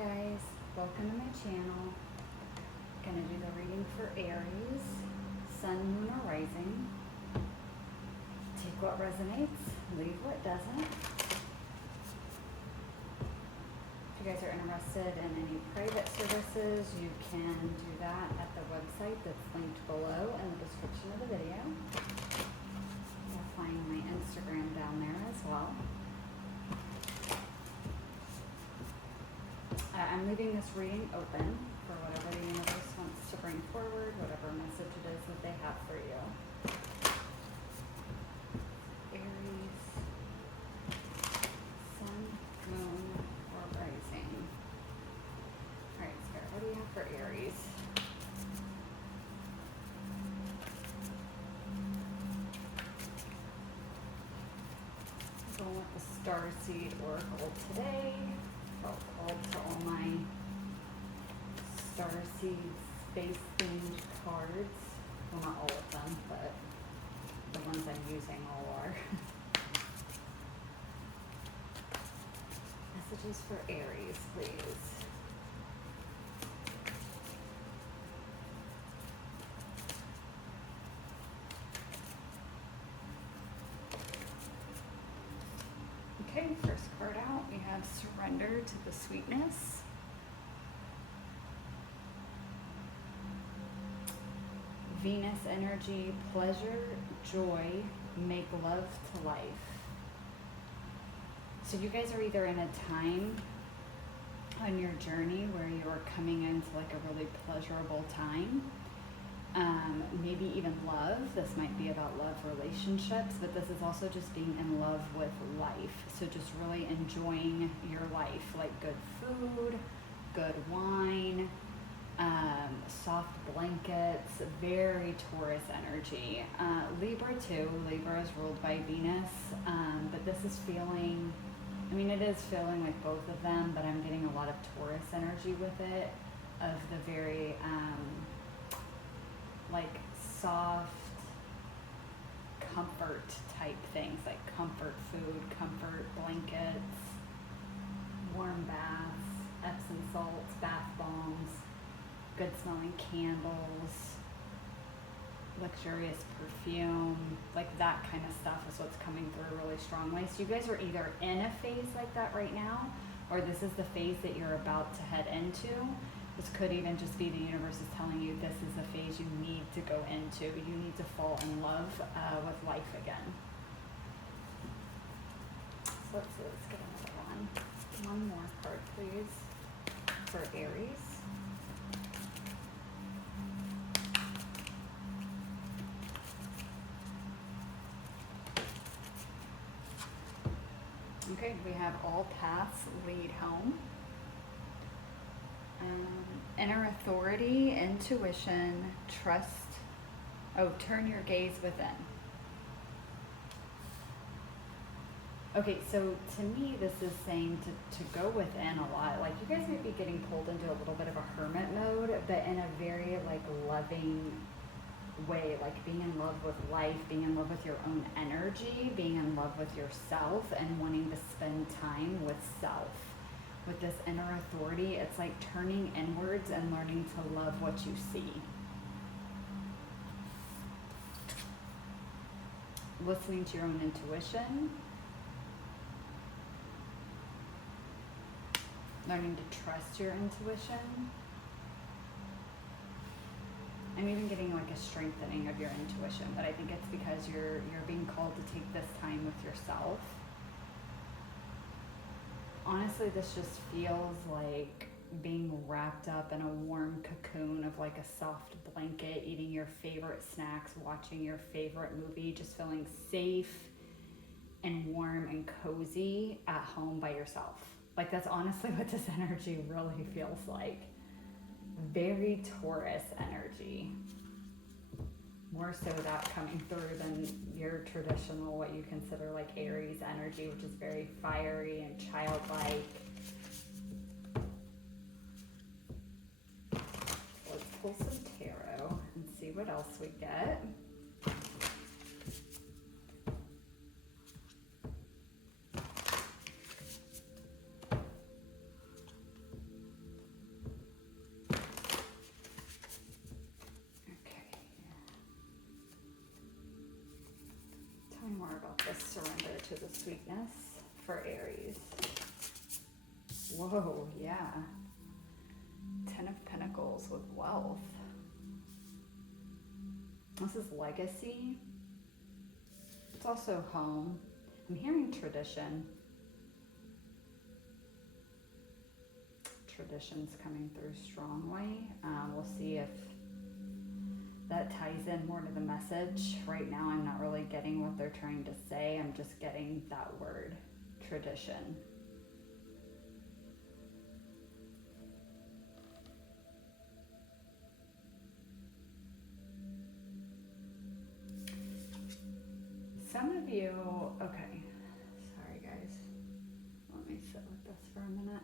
guys, welcome to my channel. Gonna do the reading for Aries, Sun, Moon, or Rising. Take what resonates, leave what doesn't. If you guys are interested in any private services, you can do that at the website that's linked below in the description of the video. You'll find my Instagram down there as well. I'm leaving this reading open for whatever the universe wants to bring forward, whatever message it is that they have for you. Aries, Sun, Moon, or Rising. Alright, Spirit, what do you have for Aries? Going with the Starseed Oracle today. Felt called to all my Starseed space-themed cards. Well, not all of them, but the ones I'm using all are. Messages for Aries, please. Okay, first card out, we have Surrender to the Sweetness. Venus energy, pleasure, joy, make love to life. So you guys are either in a time on your journey where you're coming into like a really pleasurable time. Maybe even love. This might be about love relationships, but this is also just being in love with life. So just really enjoying your life, like good food, good wine, soft blankets, very Taurus energy. Libra too. Libra is ruled by Venus, but this is feeling, I mean, it is feeling like both of them, but I'm getting a lot of Taurus energy with it, of the very, like soft comfort type things, like comfort food, comfort blankets, warm baths, Epsom salts, bath bombs, good smelling candles, luxurious perfume, like that kind of stuff is what's coming through really strongly. So you guys are either in a phase like that right now, or this is the phase that you're about to head into. This could even just be the universe is telling you this is a phase you need to go into. You need to fall in love with life again. So let's get another one. One more card, please, for Aries. Okay, we have all paths lead home. Inner authority, intuition, trust. Oh, turn your gaze within. Okay, so to me, this is saying to go within a lot. Like you guys might be getting pulled into a little bit of a hermit mode, but in a very like loving way, like being in love with life, being in love with your own energy, being in love with yourself, and wanting to spend time with self. With this inner authority, it's like turning inwards and learning to love what you see. Listening to your own intuition. Learning to trust your intuition. I'm even getting like a strengthening of your intuition, but I think it's because you're being called to take this time with yourself. Honestly, this just feels like being wrapped up in a warm cocoon of like a soft blanket, eating your favorite snacks, watching your favorite movie, just feeling safe and warm and cozy at home by yourself. Like that's honestly what this energy really feels like. Very Taurus energy. More so that coming through than your traditional, what you consider like Aries energy, which is very fiery and childlike. Let's pull some tarot and see what else we get. to the sweetness for Aries. Whoa, yeah. 10 of Pentacles with wealth. This is legacy. It's also home. I'm hearing tradition. Tradition's coming through strongly. We'll see if that ties in more to the message. Right now, I'm not really getting what they're trying to say. I'm just getting that word, tradition. Some of you, okay, sorry guys. Let me sit with this for a minute.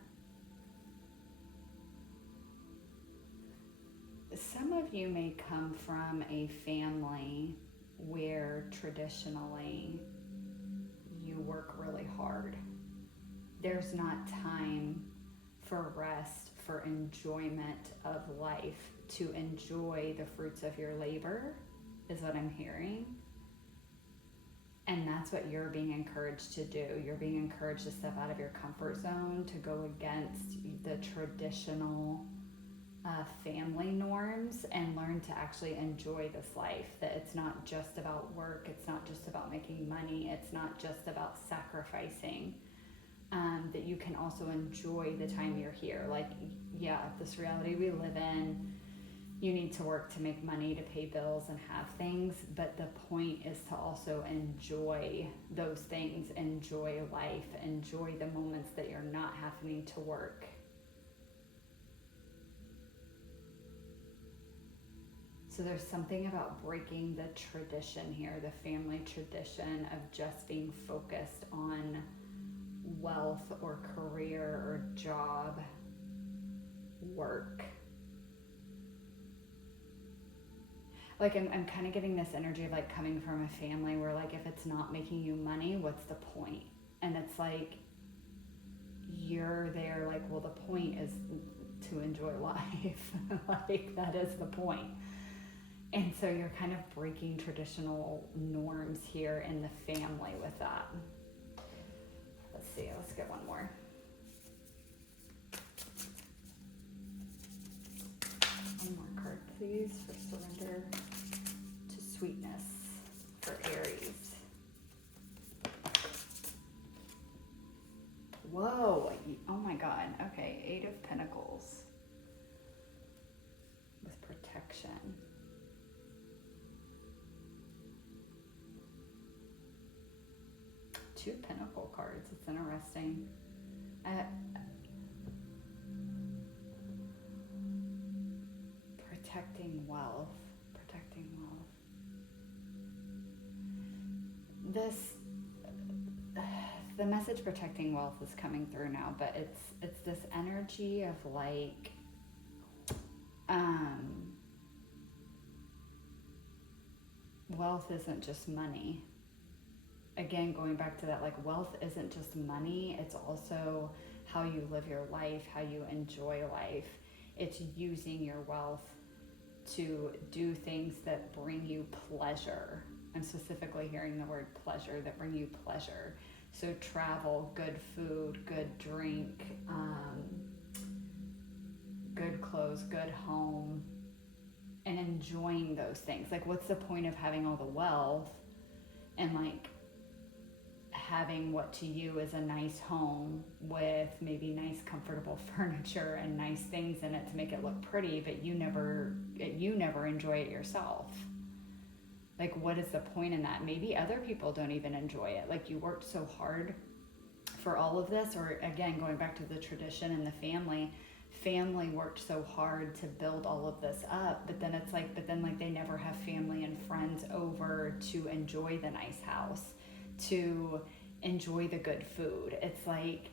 Some of you may come from a family where traditionally you work really hard. There's not time for rest, for enjoyment of life, to enjoy the fruits of your labor, is what I'm hearing. And that's what you're being encouraged to do. You're being encouraged to step out of your comfort zone, to go against the traditional family norms and learn to actually enjoy this life. That it's not just about work, it's not just about making money, it's not just about sacrificing. That you can also enjoy the time you're here. Like, yeah, this reality we live in, you need to work to make money, to pay bills and have things, but the point is to also enjoy those things, enjoy life, enjoy the moments that you're not having to work. So there's something about breaking the tradition here, the family tradition of just being focused on wealth or career or job, work. Like I'm kind of getting this energy of like coming from a family where like if it's not making you money, what's the point? And it's like you're there like, well, the point is to enjoy life. Like that is the point. And so you're kind of breaking traditional norms here in the family with that. Let's see, let's get one more. One more card, please, for surrender to sweetness for Aries. Whoa, oh my God. Okay, 8 of Pentacles with protection. Two Pentacle cards, it's interesting. Protecting wealth. The message protecting wealth is coming through now, but it's this energy of like, wealth isn't just money. Again, going back to that, like wealth isn't just money, it's also how you live your life, how you enjoy life. It's using your wealth to do things that bring you pleasure. I'm specifically hearing the word pleasure, that bring you pleasure. So travel, good food, good drink, good clothes, good home, and enjoying those things. Like what's the point of having all the wealth and like having what to you is a nice home with maybe nice comfortable furniture and nice things in it to make it look pretty, but you never enjoy it yourself. Like what is the point in that? Maybe other people don't even enjoy it. Like you worked so hard for all of this, or again going back to the tradition and the family worked so hard to build all of this up, but then they never have family and friends over to enjoy the nice house, to enjoy the good food. It's like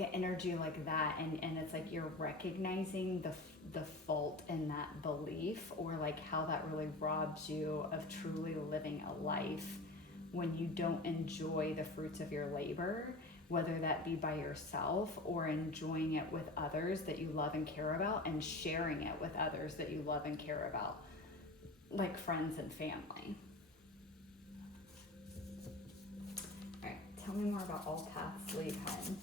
an energy like that, and it's like you're recognizing the fault in that belief, or like how that really robs you of truly living a life when you don't enjoy the fruits of your labor, whether that be by yourself or enjoying it with others that you love and care about, and sharing it with others that you love and care about, like friends and family. All Tell me more about all paths lead home.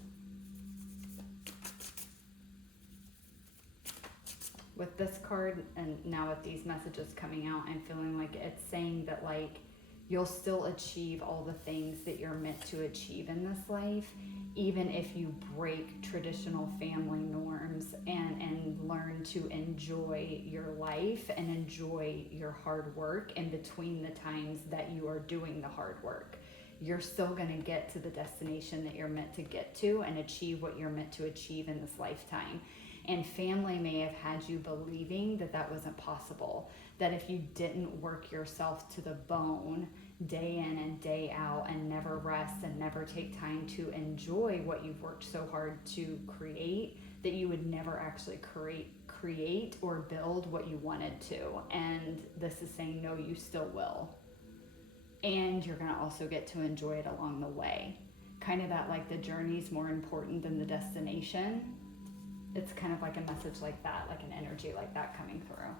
With this card and now with these messages coming out, I'm feeling like it's saying that like you'll still achieve all the things that you're meant to achieve in this life, even if you break traditional family norms and learn to enjoy your life and enjoy your hard work in between the times that you are doing the hard work. You're still going to get to the destination that you're meant to get to and achieve what you're meant to achieve in this lifetime. And family may have had you believing that that wasn't possible, that if you didn't work yourself to the bone day in and day out and never rest and never take time to enjoy what you've worked so hard to create, that you would never actually create or build what you wanted to. And this is saying, no, you still will. And you're going to also get to enjoy it along the way. Kind of that like the journey's more important than the destination. It's kind of like a message like that, like an energy like that coming through.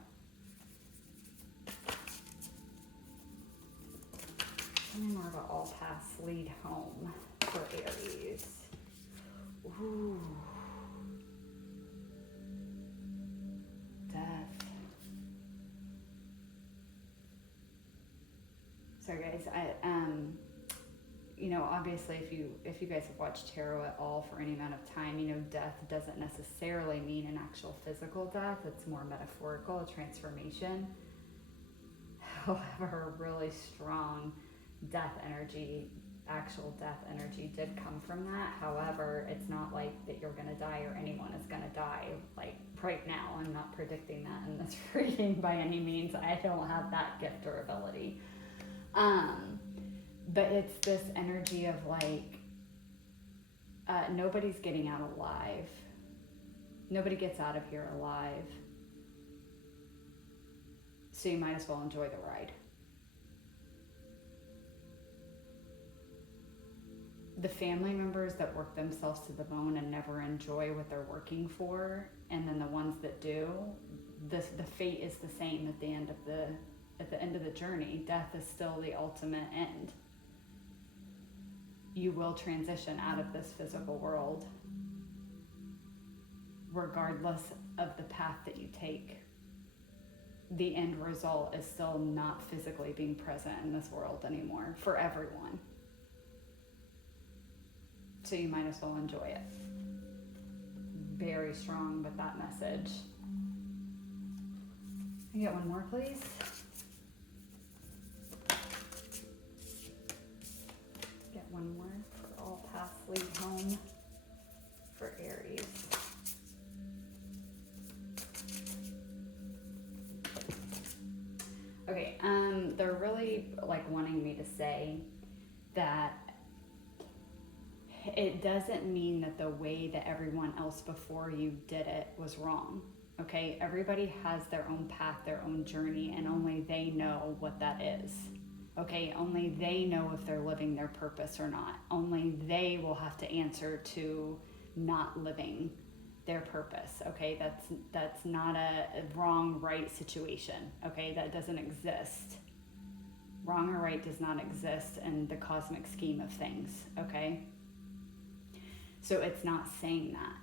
Tell me more about all paths lead home for Aries. Ooh. Death. So guys, obviously if you guys have watched tarot at all for any amount of time, death doesn't necessarily mean an actual physical death. It's more metaphorical, a transformation. However, really strong actual death energy did come from that. However, it's not like that you're going to die or anyone is going to die like right now. I'm not predicting that in this reading by any means. I don't have that gift or ability. But it's this energy of like, nobody's getting out alive. Nobody gets out of here alive. So you might as well enjoy the ride. The family members that work themselves to the bone and never enjoy what they're working for, and then the ones that do, the fate is the same at the end of the journey. Death is still the ultimate end. You will transition out of this physical world regardless of the path that you take. The end result is still not physically being present in this world anymore for everyone. So you might as well enjoy it. Very strong with that message. Can I get one more, please? Get one more for all paths lead home for Aries. Okay, they're really like wanting me to say that it doesn't mean that the way that everyone else before you did it was wrong. Okay, everybody has their own path, their own journey, and only they know what that is. Okay, only they know if they're living their purpose or not. Only they will have to answer to not living their purpose. Okay, that's not a wrong, right situation. Okay, that doesn't exist. Wrong or right does not exist in the cosmic scheme of things. Okay, so it's not saying that.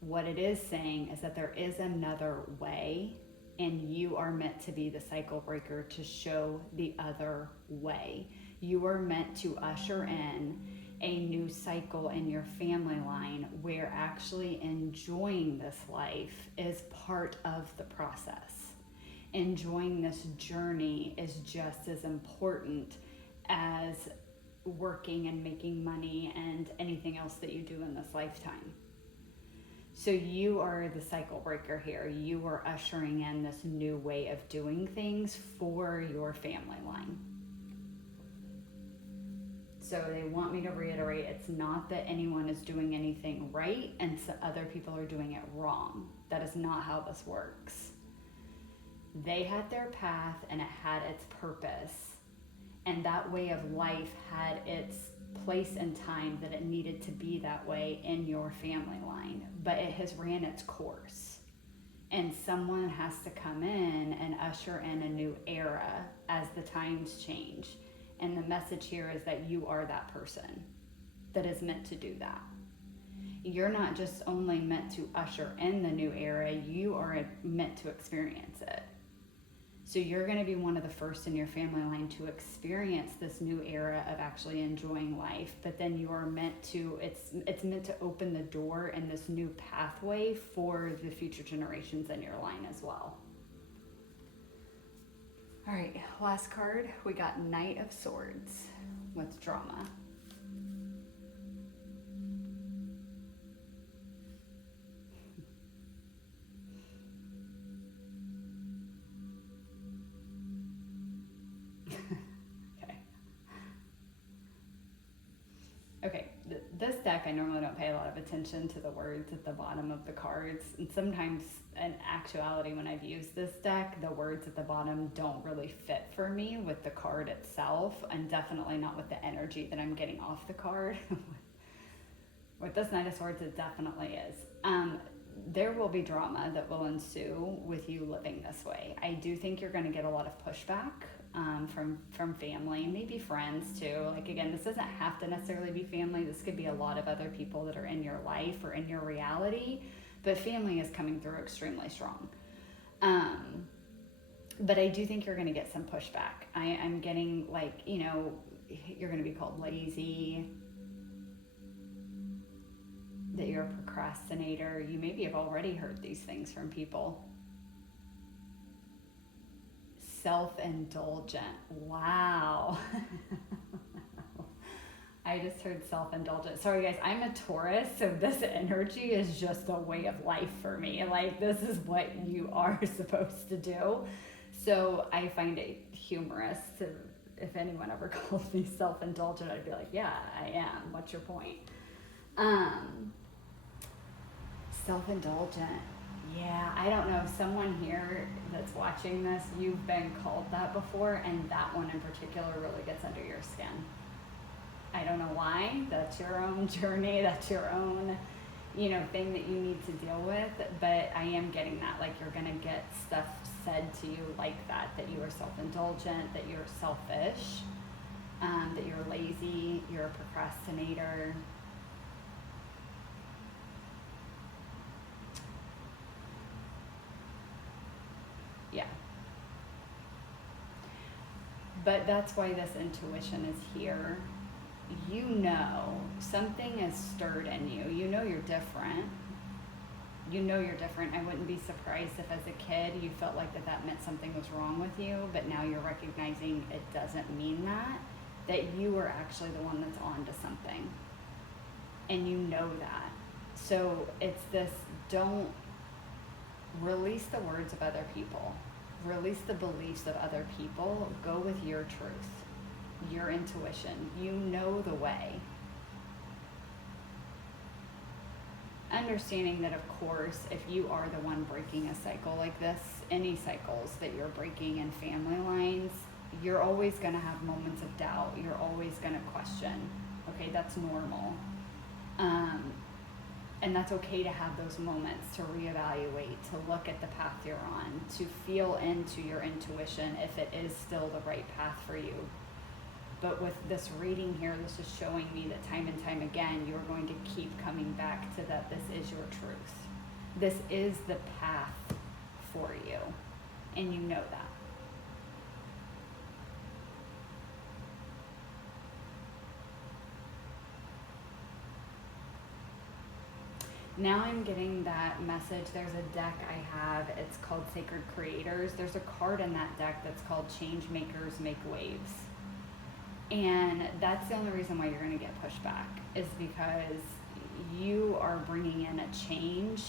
What it is saying is that there is another way, and you are meant to be the cycle breaker to show the other way. You are meant to usher in a new cycle in your family line where actually enjoying this life is part of the process. Enjoying this journey is just as important as working and making money and anything else that you do in this lifetime. So you are the cycle breaker here. You are ushering in this new way of doing things for your family line. So they want me to reiterate, it's not that anyone is doing anything right and so other people are doing it wrong. That is not how this works. They had their path and it had its purpose. And that way of life had its place and time that it needed to be that way in your family line. But it has ran its course. And someone has to come in and usher in a new era as the times change. And the message here is that you are that person. that is meant to do that. You're not just only meant to usher in the new era, you are meant to experience it. So you're going to be one of the first in your family line to experience this new era of actually enjoying life. But then you are meant to, it's meant to open the door and this new pathway for the future generations in your line as well. All right, last card, we got Knight of Swords with drama. Okay, this deck, I normally don't pay a lot of attention to the words at the bottom of the cards. And sometimes, in actuality, when I've used this deck, the words at the bottom don't really fit for me with the card itself, and definitely not with the energy that I'm getting off the card. With this Knight of Swords, it definitely is. There will be drama that will ensue with you living this way. I do think you're going to get a lot of pushback from family, maybe friends too. Like, again, this doesn't have to necessarily be family. This could be a lot of other people that are in your life or in your reality, but family is coming through extremely strong. But I do think you're going to get some pushback. I'm getting, like, you know, you're going to be called lazy, that you're a procrastinator. You maybe have already heard these things from people. Self-indulgent. Wow. I just heard self-indulgent. Sorry guys, I'm a Taurus, so this energy is just a way of life for me. Like, this is what you are supposed to do. So I find it humorous to, if anyone ever called me self-indulgent, I'd be like, yeah, I am. What's your point? Self-indulgent. Yeah, I don't know. Someone here that's watching this, you've been called that before, and that one in particular really gets under your skin. I don't know why. That's your own journey. That's your own, you know, thing that you need to deal with. But I am getting that. Like, you're going to get stuff said to you like that, that you are self-indulgent, that you're selfish, that you're lazy, you're a procrastinator. Yeah. But that's why this intuition is here. You know something is stirred in you. You know you're different. You know you're different. I wouldn't be surprised if as a kid you felt like that meant something was wrong with you, but now you're recognizing it doesn't mean that you are actually the one that's on to something. And you know that. So it's this, don't release the words of other people. Release the beliefs of other people. Go with your truth, your intuition. You know the way. Understanding that, of course, if you are the one breaking a cycle like this, any cycles that you're breaking in family lines, you're always going to have moments of doubt. You're always going to question. Okay, that's normal. And that's okay to have those moments to reevaluate, to look at the path you're on, to feel into your intuition if it is still the right path for you. But with this reading here, this is showing me that time and time again, you're going to keep coming back to that this is your truth. This is the path for you, and you know that. Now I'm getting that message. There's a deck I have. It's called Sacred Creators. There's a card in that deck that's called Change Makers Make Waves. And that's the only reason why you're going to get pushback, is because you are bringing in a change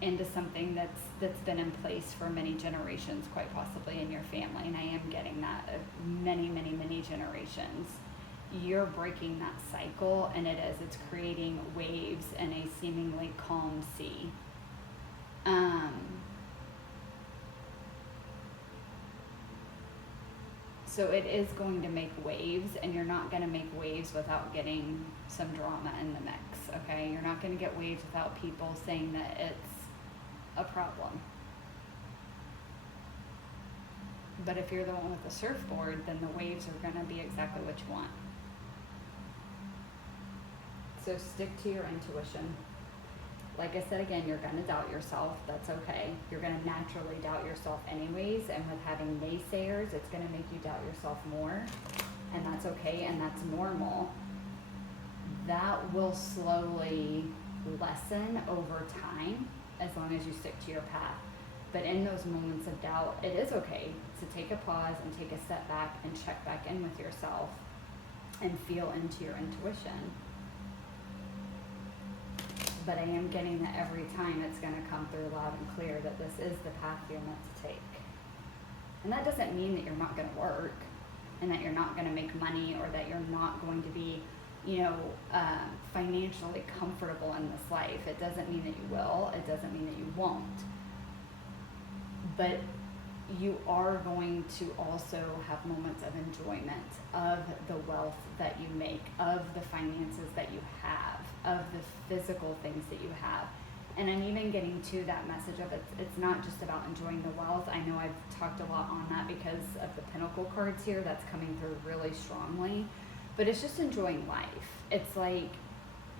into something that's been in place for many generations, quite possibly in your family. And I am getting that of many, many, many generations. You're breaking that cycle, and it's creating waves in a seemingly calm sea. So it is going to make waves, and you're not going to make waves without getting some drama in the mix, okay? You're not going to get waves without people saying that it's a problem. But if you're the one with the surfboard, then the waves are going to be exactly what you want. So stick to your intuition. Like I said again, you're going to doubt yourself. That's okay. You're going to naturally doubt yourself anyways. And with having naysayers, it's going to make you doubt yourself more. And that's okay. And that's normal. That will slowly lessen over time as long as you stick to your path. But in those moments of doubt, it is okay to take a pause and take a step back and check back in with yourself and feel into your intuition. But I am getting that every time it's going to come through loud and clear that this is the path you're meant to take. And that doesn't mean that you're not going to work and that you're not going to make money or that you're not going to be, financially comfortable in this life. It doesn't mean that you will. It doesn't mean that you won't. But you are going to also have moments of enjoyment of the wealth that you make, of the finances that you have, of the physical things that you have. And I'm even getting to that message of it's not just about enjoying the wealth. I know I've talked a lot on that because of the Pinnacle cards here. That's coming through really strongly. But it's just enjoying life. It's like,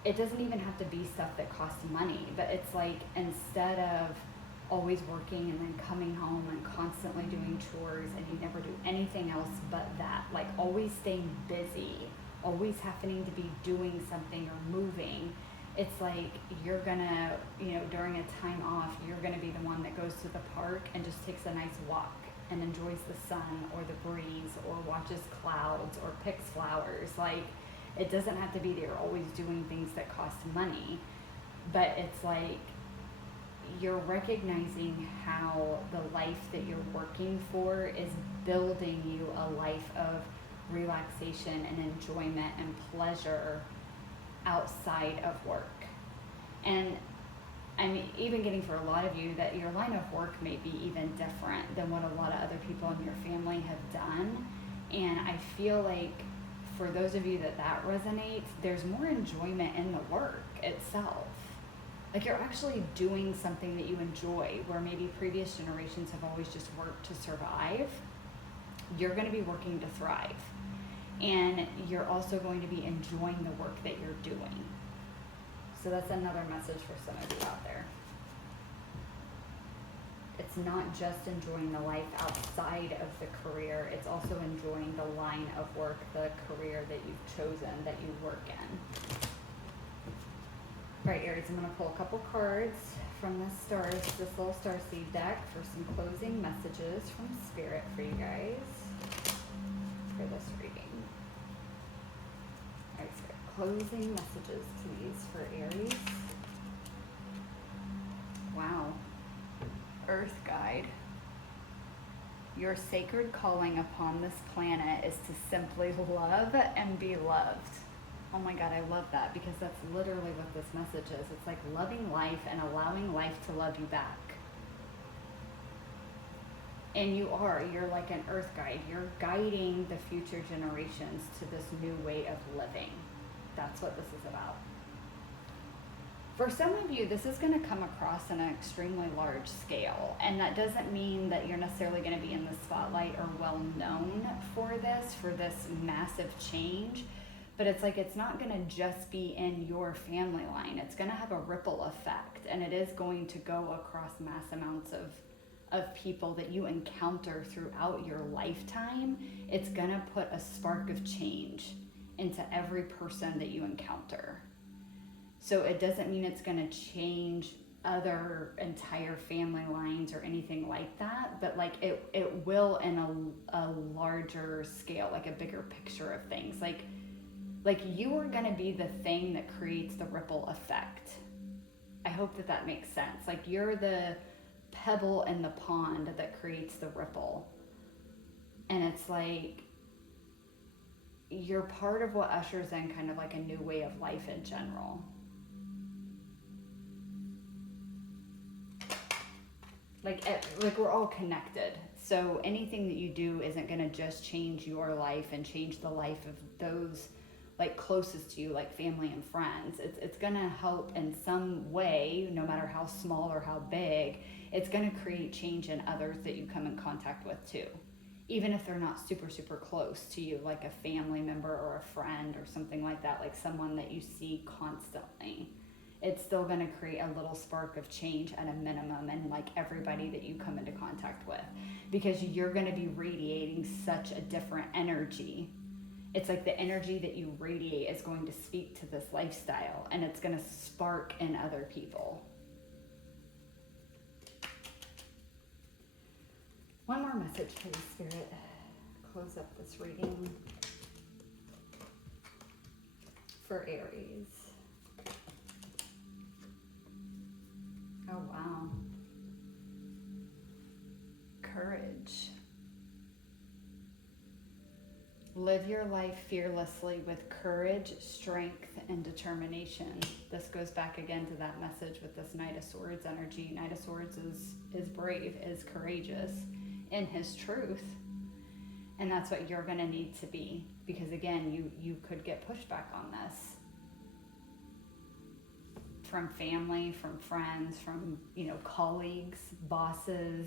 it doesn't even have to be stuff that costs money, but it's like instead of always working and then coming home and constantly doing chores and you never do anything else but that, like always staying busy, always happening to be doing something or moving, it's like you're gonna, during a time off, you're gonna be the one that goes to the park and just takes a nice walk and enjoys the sun or the breeze or watches clouds or picks flowers. Like, it doesn't have to be that you're always doing things that cost money, but it's like you're recognizing how the life that you're working for is building you a life of relaxation and enjoyment and pleasure outside of work. And I'm even getting for a lot of you that your line of work may be even different than what a lot of other people in your family have done. And I feel like for those of you that resonates, there's more enjoyment in the work itself. Like you're actually doing something that you enjoy, where maybe previous generations have always just worked to survive. You're going to be working to thrive. And you're also going to be enjoying the work that you're doing. So that's another message for some of you out there. It's not just enjoying the life outside of the career, it's also enjoying the line of work, the career that you've chosen, that you work in. All right, Aries, I'm going to pull a couple cards from this little starseed deck for some closing messages from Spirit for you guys for this reading. All right, Spirit, closing messages, please, for Aries. Wow. Earth Guide. Your sacred calling upon this planet is to simply love and be loved. Oh my God, I love that, because that's literally what this message is. It's like loving life and allowing life to love you back. And you're like an earth guide. You're guiding the future generations to this new way of living. That's what this is about. For some of you, this is going to come across on an extremely large scale. And that doesn't mean that you're necessarily going to be in the spotlight or well known for this massive change. But it's like, it's not going to just be in your family line. It's going to have a ripple effect, and it is going to go across mass amounts of people that you encounter throughout your lifetime. It's going to put a spark of change into every person that you encounter. So it doesn't mean it's going to change other entire family lines or anything like that, but like it will in a larger scale, like a bigger picture of things. Like you are going to be the thing that creates the ripple effect. I hope that makes sense. Like you're the pebble in the pond that creates the ripple. And it's like you're part of what ushers in kind of like a new way of life in general. Like we're all connected. So anything that you do isn't going to just change your life and change the life of those like closest to you, like family and friends. It's going to help in some way, no matter how small or how big. It's going to create change in others that you come in contact with too. even if they're not super, super close to you, like a family member or a friend or something like that, like someone that you see constantly. It's still going to create a little spark of change at a minimum in like everybody that you come into contact with, because you're going to be radiating such a different energy. It's like the energy that you radiate is going to speak to this lifestyle, and it's going to spark in other people. One more message, please, Spirit. Close up this reading for Aries. Oh, wow. Courage. Live your life fearlessly with courage, strength, and determination. This goes back again to that message with this Knight of Swords energy. Knight of Swords is brave, is courageous in his truth. And that's what you're going to need to be. Because again, you could get pushback on this. From family, from friends, from, colleagues, bosses.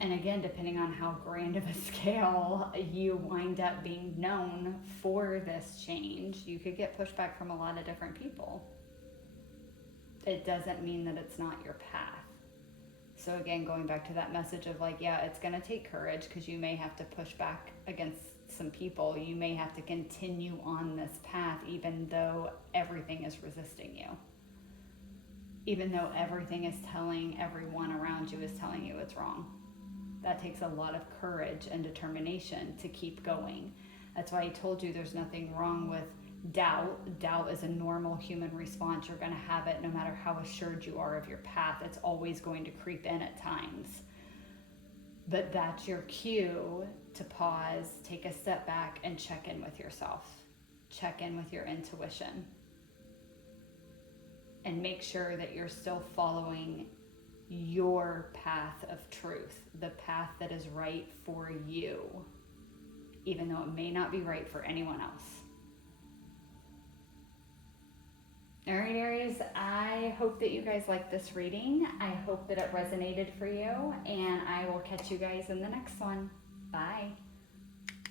And again, depending on how grand of a scale you wind up being known for this change, you could get pushback from a lot of different people. It doesn't mean that it's not your path. So again, going back to that message of like, yeah, it's going to take courage, because you may have to push back against some people. You may have to continue on this path even though everything is resisting you. Even though everything is telling everyone around you is telling you it's wrong. That takes a lot of courage and determination to keep going. That's why I told you there's nothing wrong with doubt. Doubt is a normal human response. You're going to have it no matter how assured you are of your path. It's always going to creep in at times. But that's your cue to pause, take a step back, and check in with yourself. Check in with your intuition. And make sure that you're still following your path of truth, the path that is right for you, even though it may not be right for anyone else. All right, Aries, I hope that you guys like this reading. I hope that it resonated for you, and I will catch you guys in the next one. Bye.